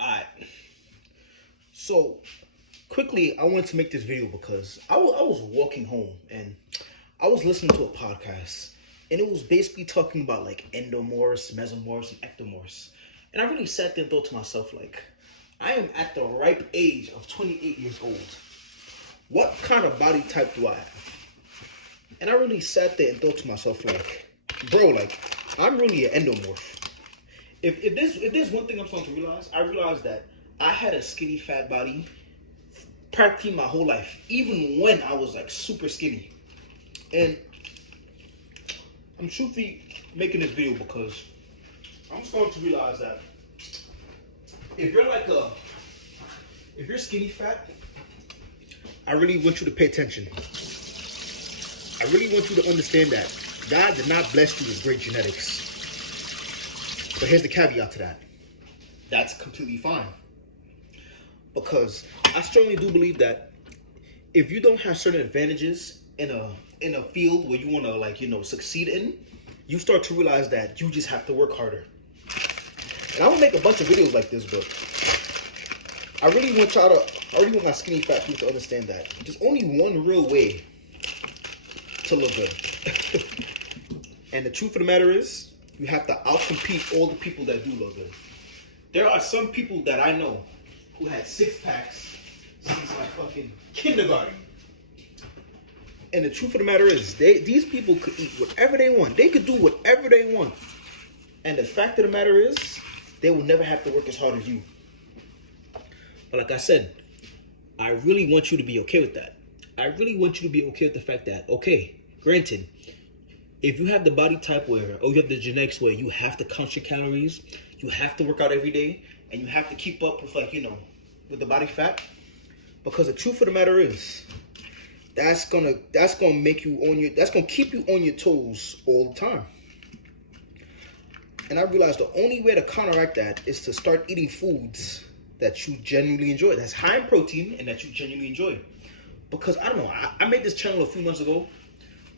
Alright, so quickly, I wanted to make this video because I was walking home and I was listening to a podcast, and it was basically talking about like endomorphs, mesomorphs, and ectomorphs. And I really sat there and thought to myself, like, I am at the ripe age of 28 years old. What kind of body type do I have? And I really sat there and thought to myself, like, bro, like, I'm really an endomorph. If there's one thing I'm starting to realize, I realized that I had a skinny fat body practically my whole life, even when I was like super skinny. And I'm truthfully making this video because I'm starting to realize that if you're like a if you're skinny fat, I really want you to pay attention. I really want you to understand that God did not bless you with great genetics. But here's the caveat to that. That's completely fine. Because I strongly do believe that if you don't have certain advantages in a field where you want to like succeed in, you start to realize that you just have to work harder. And I will make a bunch of videos like this, but I really want my skinny fat people to understand that there's only one real way to look good. And the truth of the matter is, you have to outcompete all the people that do look good. There are some people that I know who had six packs since like fucking kindergarten. And the truth of the matter is, these people could eat whatever they want. They could do whatever they want. And the fact of the matter is, they will never have to work as hard as you. But like I said, I really want you to be okay with that. I really want you to be okay with the fact that, okay, granted, if you have the body type where, or you have the genetics where you have to count your calories, you have to work out every day, and you have to keep up with with the body fat. Because the truth of the matter is, that's gonna make you on your that's gonna keep you on your toes all the time. And I realized the only way to counteract that is to start eating foods that you genuinely enjoy, that's high in protein and that you genuinely enjoy. Because I don't know, I made this channel a few months ago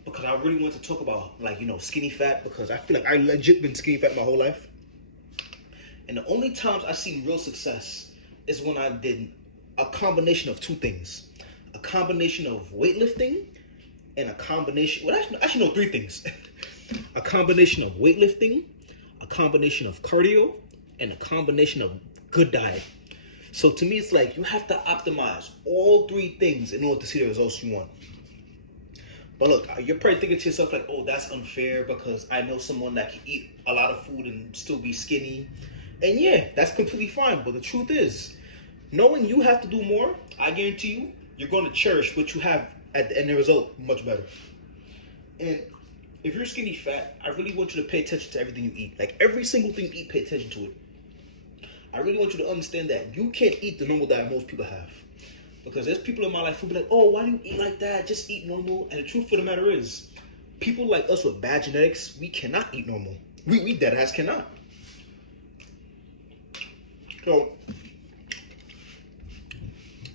because I really want to talk about skinny fat, because I feel like I legit been skinny fat my whole life. And the only times I seen real success is when I did a combination of two things. A combination of weightlifting and a combination, well, actually no, three things. A combination of weightlifting, a combination of cardio, and a combination of good diet. So to me, it's like you have to optimize all three things in order to see the results you want. But look, you're probably thinking to yourself like, oh, that's unfair because I know someone that can eat a lot of food and still be skinny. And yeah, that's completely fine. But the truth is, knowing you have to do more, I guarantee you're going to cherish what you have at the end result much better. And if you're skinny fat, I really want you to pay attention to everything you eat. Like every single thing you eat, pay attention to it. I really want you to understand that you can't eat the normal diet most people have. Because there's people in my life who be like, oh, why do you eat like that? Just eat normal. And the truth of the matter is, people like us with bad genetics, we cannot eat normal. We dead ass cannot. So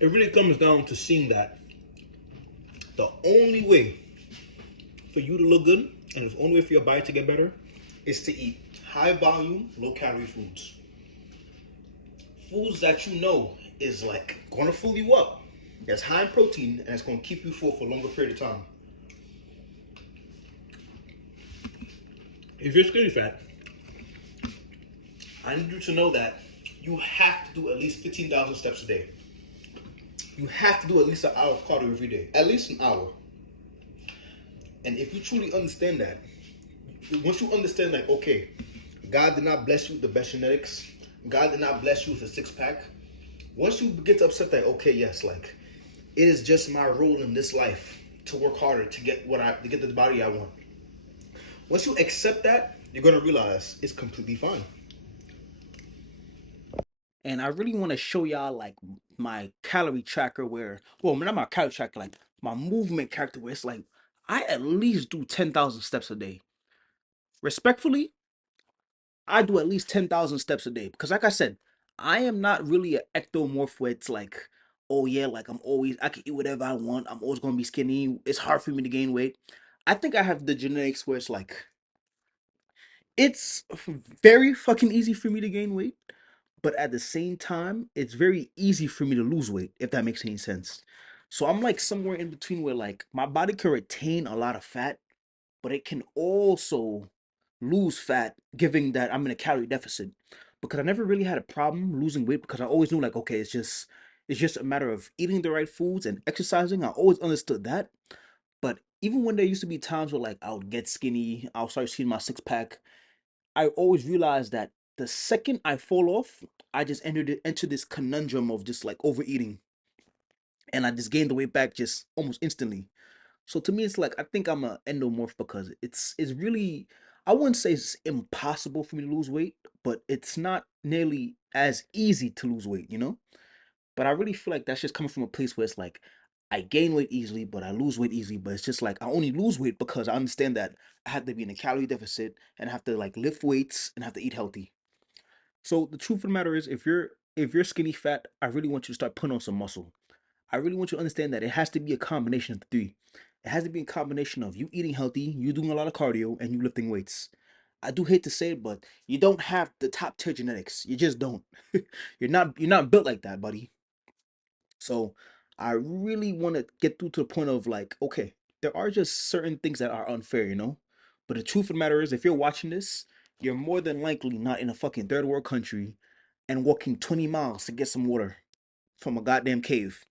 it really comes down to seeing that the only way for you to look good and the only way for your body to get better is to eat high volume, low calorie foods. Foods that you know is like gonna fill you up. That's high in protein and it's gonna keep you full for a longer period of time. If you're skinny fat, I need you to know that you have to do at least 15,000 steps a day. You have to do at least an hour of cardio every day. At least an hour. And if you truly understand that, once you understand like, okay, God did not bless you with the best genetics, God did not bless you with a six pack. Once you get to accept that, okay, yes, like it is just my role in this life to work harder to get to get the body I want. Once you accept that, you're gonna realize it's completely fine. And I really want to show y'all like my calorie tracker where, well, not my calorie tracker, like my movement character where it's like I at least do 10,000 steps a day. Respectfully, I do at least 10,000 steps a day because like I said, I am not really an ectomorph where it's like, oh yeah, like I can eat whatever I want. I'm always going to be skinny. It's hard for me to gain weight. I think I have the genetics where it's like, it's very fucking easy for me to gain weight. but at the same time, it's very easy for me to lose weight, if that makes any sense. So I'm like somewhere in between where like my body can retain a lot of fat, but it can also lose fat, given that I'm in a calorie deficit. Because I never really had a problem losing weight because I always knew like, okay, it's just a matter of eating the right foods and exercising. I always understood that. But even when there used to be times where like I would get skinny, I'll start seeing my six pack, I always realized that the second I fall off, I just enter this conundrum of just like overeating, and I just gain the weight back just almost instantly. So to me, it's like I think I'm a endomorph because it's really, I wouldn't say it's impossible for me to lose weight, but it's not nearly as easy to lose weight, you know? But I really feel like that's just coming from a place where it's like I gain weight easily, but I lose weight easily. But it's just like I only lose weight because I understand that I have to be in a calorie deficit and I have to like lift weights and have to eat healthy. So the truth of the matter is, if you're skinny fat, I really want you to start putting on some muscle. I really want you to understand that it has to be a combination of the three. It has to be a combination of you eating healthy, you doing a lot of cardio, and you lifting weights. I do hate to say it, but you don't have the top tier genetics. You just don't. You're not built like that, buddy. So I really want to get through to the point of like, okay, there are just certain things that are unfair, you know? But the truth of the matter is, if you're watching this, you're more than likely not in a fucking third world country and walking 20 miles to get some water from a goddamn cave.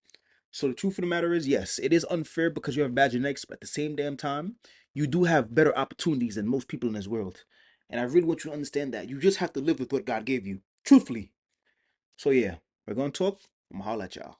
So the truth of the matter is, yes, it is unfair because you have bad genetics, but at the same damn time, you do have better opportunities than most people in this world. And I really want you to understand that. You just have to live with what God gave you. Truthfully. So yeah, we're gonna talk. I'm gonna holla at y'all.